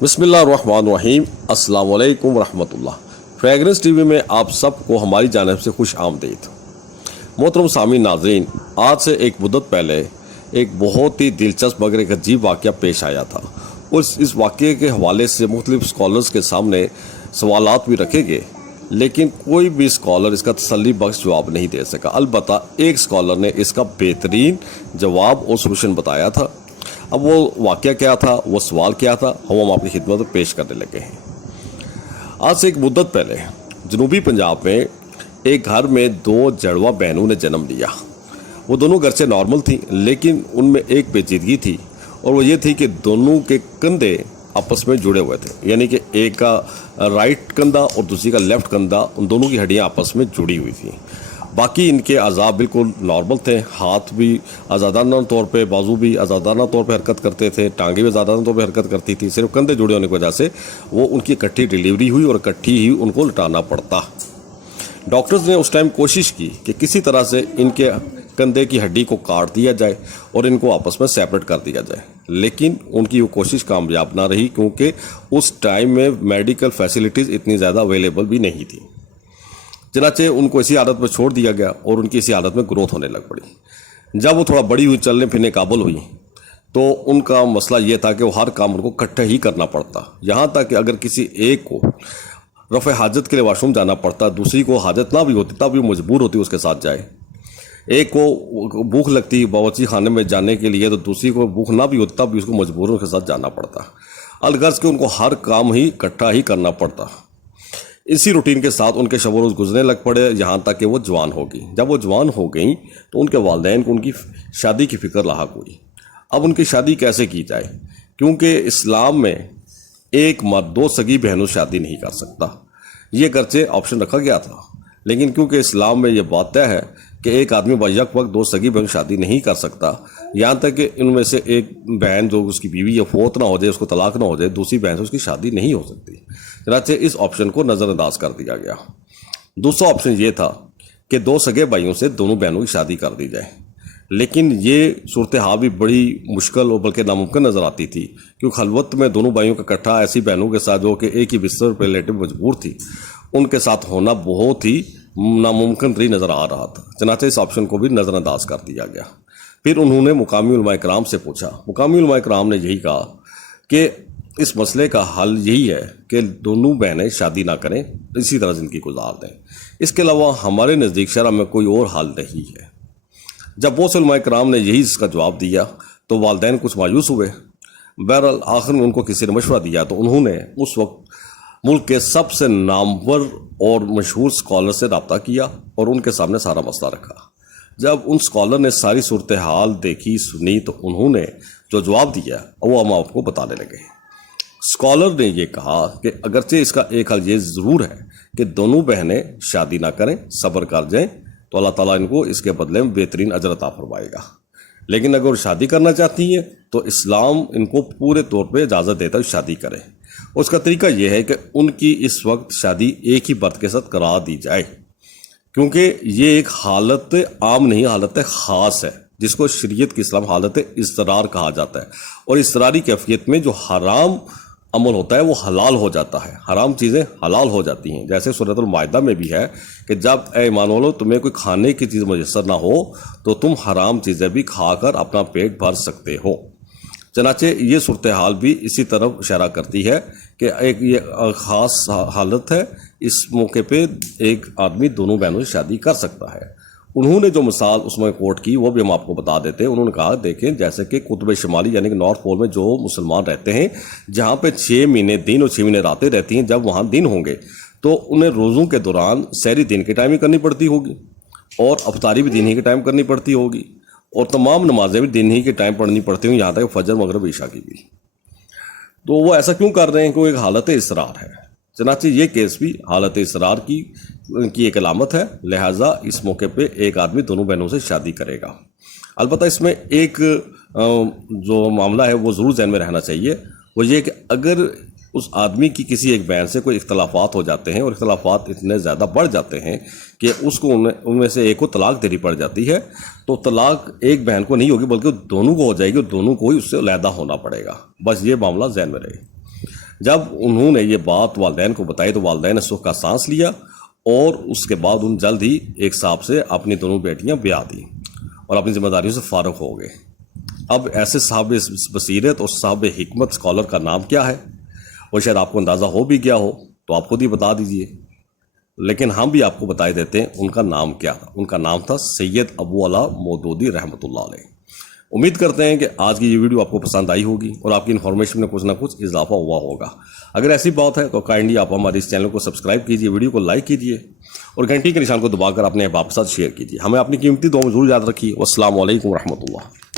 बिस्मिल्लाहिर्रहमानिर्रहीम। अस्सलाम वालेकुम रहमतुल्लाह। फ्रेगरेंस टीवी में आप सबको हमारी जानिब से खुश आमदीद। मोहतरम सामीन नाज़रीन, आज से एक मुद्दत पहले एक बहुत ही दिलचस्प मगर एक अजीब वाक़या पेश आया था और इस वाक़े के हवाले से मुख्तलिफ स्कॉलर्स के सामने सवालात भी रखे गए, लेकिन कोई भी स्कॉलर इसका तसल्ली बख्श जवाब नहीं दे सका। अलबत्ता एक स्कॉलर ने इसका बेहतरीन जवाब और सलूशन बताया था। अब वो वाक़या क्या था, वो सवाल क्या था, हम आपकी खिदमत में पेश करने लगे हैं। आज से एक मुद्दत पहले जनूबी पंजाब में एक घर में दो जड़वा बहनों ने जन्म लिया। वो दोनों घर से नॉर्मल थी, लेकिन उनमें एक पेचीदगी थी और वो ये थी कि दोनों के कंधे आपस में जुड़े हुए थे, यानी कि एक का राइट कंधा और दूसरी का लेफ्ट कंधा, उन दोनों की हड्डियाँ आपस में जुड़ी हुई थी। बाकी इनके अज़ा बिल्कुल नॉर्मल थे, हाथ भी आज़ादाना तौर पे, बाजू भी आज़ादाना तौर पे हरकत करते थे, टांगे भी आज़ादाना तौर पे हरकत करती थी। सिर्फ कंधे जुड़े होने की वजह से वो उनकी इकट्ठी डिलीवरी हुई और इकट्ठी ही उनको लटाना पड़ता। डॉक्टर्स ने उस टाइम कोशिश की कि किसी तरह से इनके कंधे की हड्डी को काट दिया जाए और इनको आपस में सेपरेट कर दिया जाए, लेकिन उनकी वो कोशिश कामयाब ना रही, क्योंकि उस टाइम में मेडिकल फैसिलिटीज़ इतनी ज़्यादा अवेलेबल भी नहीं थी। चनाचे उनको इसी हालत में छोड़ दिया गया और उनकी इसी हालत में ग्रोथ होने लग पड़ी। जब वो थोड़ा बड़ी हुई, चलने फिरने काबिल हुई, तो उनका मसला ये था कि वो हर काम उनको इकट्ठे ही करना पड़ता। यहाँ तक कि अगर किसी एक को रफ़े हाजत के लिए वाशरूम जाना पड़ता, दूसरी को हाजत ना भी होती तब भी वो मजबूर होती उसके साथ जाए। एक को भूख लगती बावर्ची खाने में जाने के लिए, तो दूसरी को भूख ना भी होती तब भी उसको मजबूर उसके साथ जाना पड़ता। अलगर्ज के उनको हर काम ही इकट्ठा ही करना पड़ता। इसी रूटीन के साथ उनके शब रोज़ गुजरने लग पड़े, यहाँ तक कि वो जवान हो गई। जब वो जवान हो गई तो उनके वालिदैन को उनकी शादी की फ़िक्र लाहक हुई। अब उनकी शादी कैसे की जाए, क्योंकि इस्लाम में एक मर्द दो सगी बहनों से शादी नहीं कर सकता। ये गर्चे ऑप्शन रखा गया था, लेकिन क्योंकि इस्लाम में ये बात तय है कि एक आदमी बैक वक्त दो सगी बहन शादी नहीं कर सकता, यहाँ तक कि इनमें से एक बहन जो उसकी बीवी या फोत ना हो जाए, उसको तलाक ना हो जाए, दूसरी बहन से उसकी शादी नहीं हो सकती। चनाचे इस ऑप्शन को नज़रअंदाज कर दिया गया। दूसरा ऑप्शन ये था कि दो सगे भाइयों से दोनों बहनों की शादी कर दी जाए, लेकिन ये सूरत हाल भी बड़ी मुश्किल और बल्कि नामुमकिन नज़र आती थी, क्योंकि खलवत में दोनों भाइयों का इकट्ठा ऐसी बहनों के साथ जो कि एक ही बिस्तर पर लेटे मजबूर थी, उनके साथ होना बहुत ही नामुमकिन तरी नज़र आ रहा था। चनाचे इस ऑप्शन को भी नज़रअंदाज कर दिया गया। फिर उन्होंने मुकामी उलमा इकराम से पूछा। मुकामी उलमा इकराम ने यही कहा कि इस मसले का हल यही है कि दोनों बहनें शादी ना करें, इसी तरह ज़िंदगी गुजार दें। इसके अलावा हमारे नज़दीक शरअ में कोई और हल नहीं है। जब बहुत से उलमा इकराम ने यही इसका जवाब दिया तो वालिदैन कुछ मायूस हुए। बहरहाल आखिर में उनको किसी ने मशवरा दिया, तो उन्होंने उस वक्त मुल्क के सबसे नामवर और मशहूर स्कॉलर से रब्ता किया और उनके सामने सारा मसला रखा। जब उन स्कॉलर ने सारी सूरत हाल देखी, सुनी, तो उन्होंने जो जवाब दिया वो हम आपको बताने लगे। स्कॉलर ने ये कहा कि अगरचे इसका एक हल ये ज़रूर है कि दोनों बहनें शादी ना करें, सब्र कर जाएं, तो अल्लाह ताला इनको इसके बदले में बेहतरीन अजर अता फरमाएगा। लेकिन अगर शादी करना चाहती हैं तो इस्लाम इनको पूरे तौर पे इजाज़त देता है शादी करें। उसका तरीका यह है कि उनकी इस वक्त शादी एक ही मर्द के साथ करा दी जाए, क्योंकि ये एक हालत आम नहीं, हालत ख़ास है, जिसको शरीयत की इस्लाम हालत इस्तरार कहा जाता है। और इस्तरारी कैफियत में जो हराम अमल होता है वो हलाल हो जाता है, हराम चीज़ें हलाल हो जाती हैं। जैसे सूरतुल माइदा में भी है कि जब ए ईमान वालों तुम्हें कोई खाने की चीज़ मुयस्सर ना हो तो तुम हराम चीज़ें भी खाकर अपना पेट भर सकते हो। चनाचे ये सूरत हाल भी इसी तरफ इशारा करती है कि एक ये ख़ास हालत है, इस मौके पे एक आदमी दोनों बहनों से शादी कर सकता है। उन्होंने जो मिसाल उसमें कोट की वो भी हम आपको बता देते हैं। उन्होंने कहा, देखें जैसे कि कुतुब शुमाली यानी कि नॉर्थ पोल में जो मुसलमान रहते हैं, जहाँ पे 6 महीने दिन और 6 महीने रातें रहती हैं, जब वहाँ दिन होंगे तो उन्हें रोज़ों के दौरान सहरी दिन के टाइम ही करनी पड़ती होगी और अफ्तारी भी दिन ही के टाइम करनी पड़ती होगी और तमाम नमाजें भी दिन ही के टाइम पढ़नी पड़ती होंगी, यहाँ तक फजर मगरिब ईशा की भी। तो वो ऐसा क्यों कर रहे हैं कि वो एक हालत इसरार है। चनाचे ये केस भी हालत इसरार की एक अलामत है, लिहाजा इस मौके पे एक आदमी दोनों बहनों से शादी करेगा। अलबत्ता इसमें एक जो मामला है वो ज़रूर ज़हन में रहना चाहिए, वो ये कि अगर उस आदमी की किसी एक बहन से कोई इख्तलाफात हो जाते हैं और इख्तलाफात इतने ज़्यादा बढ़ जाते हैं कि उसको उनमें से एक को तलाक देनी पड़ जाती है, तो तलाक एक बहन को नहीं होगी बल्कि दोनों को हो जाएगी और दोनों को ही उससे अलहदा होना पड़ेगा। बस ये मामला ज़हन में रहे। جب انہوں نے یہ بات والدین کو بتائی تو والدین نے سکھ کا سانس لیا اور اس کے بعد ان جلد ہی ایک صاحب سے اپنی دونوں بیٹیاں بیاہ دیں اور اپنی ذمہ داریوں سے فارغ ہو گئے۔ اب ایسے صاحب بصیرت اور صاحب حکمت اسکالر کا نام کیا ہے وہ شاید آپ کو اندازہ ہو بھی گیا ہو، تو آپ خود ہی بتا دیجئے، لیکن ہم بھی آپ کو بتائے دیتے ہیں ان کا نام کیا تھا۔ ان کا نام تھا سید ابو علا مودودی رحمۃ اللہ علیہ۔ امید کرتے ہیں کہ آج کی یہ ویڈیو آپ کو پسند آئی ہوگی اور آپ کی انفارمیشن میں کچھ نہ کچھ اضافہ ہوا ہوگا۔ اگر ایسی بات ہے تو کائنڈلی آپ ہمارے اس چینل کو سبسکرائب کیجئے، ویڈیو کو لائک کیجئے اور گھنٹی کے نشان کو دبا کر اپنے احباب کے ساتھ شیئر کیجئے۔ ہمیں اپنی قیمتی دعاؤں میں ضرور یاد رکھیے۔ والسلام علیکم ورحمۃ اللہ۔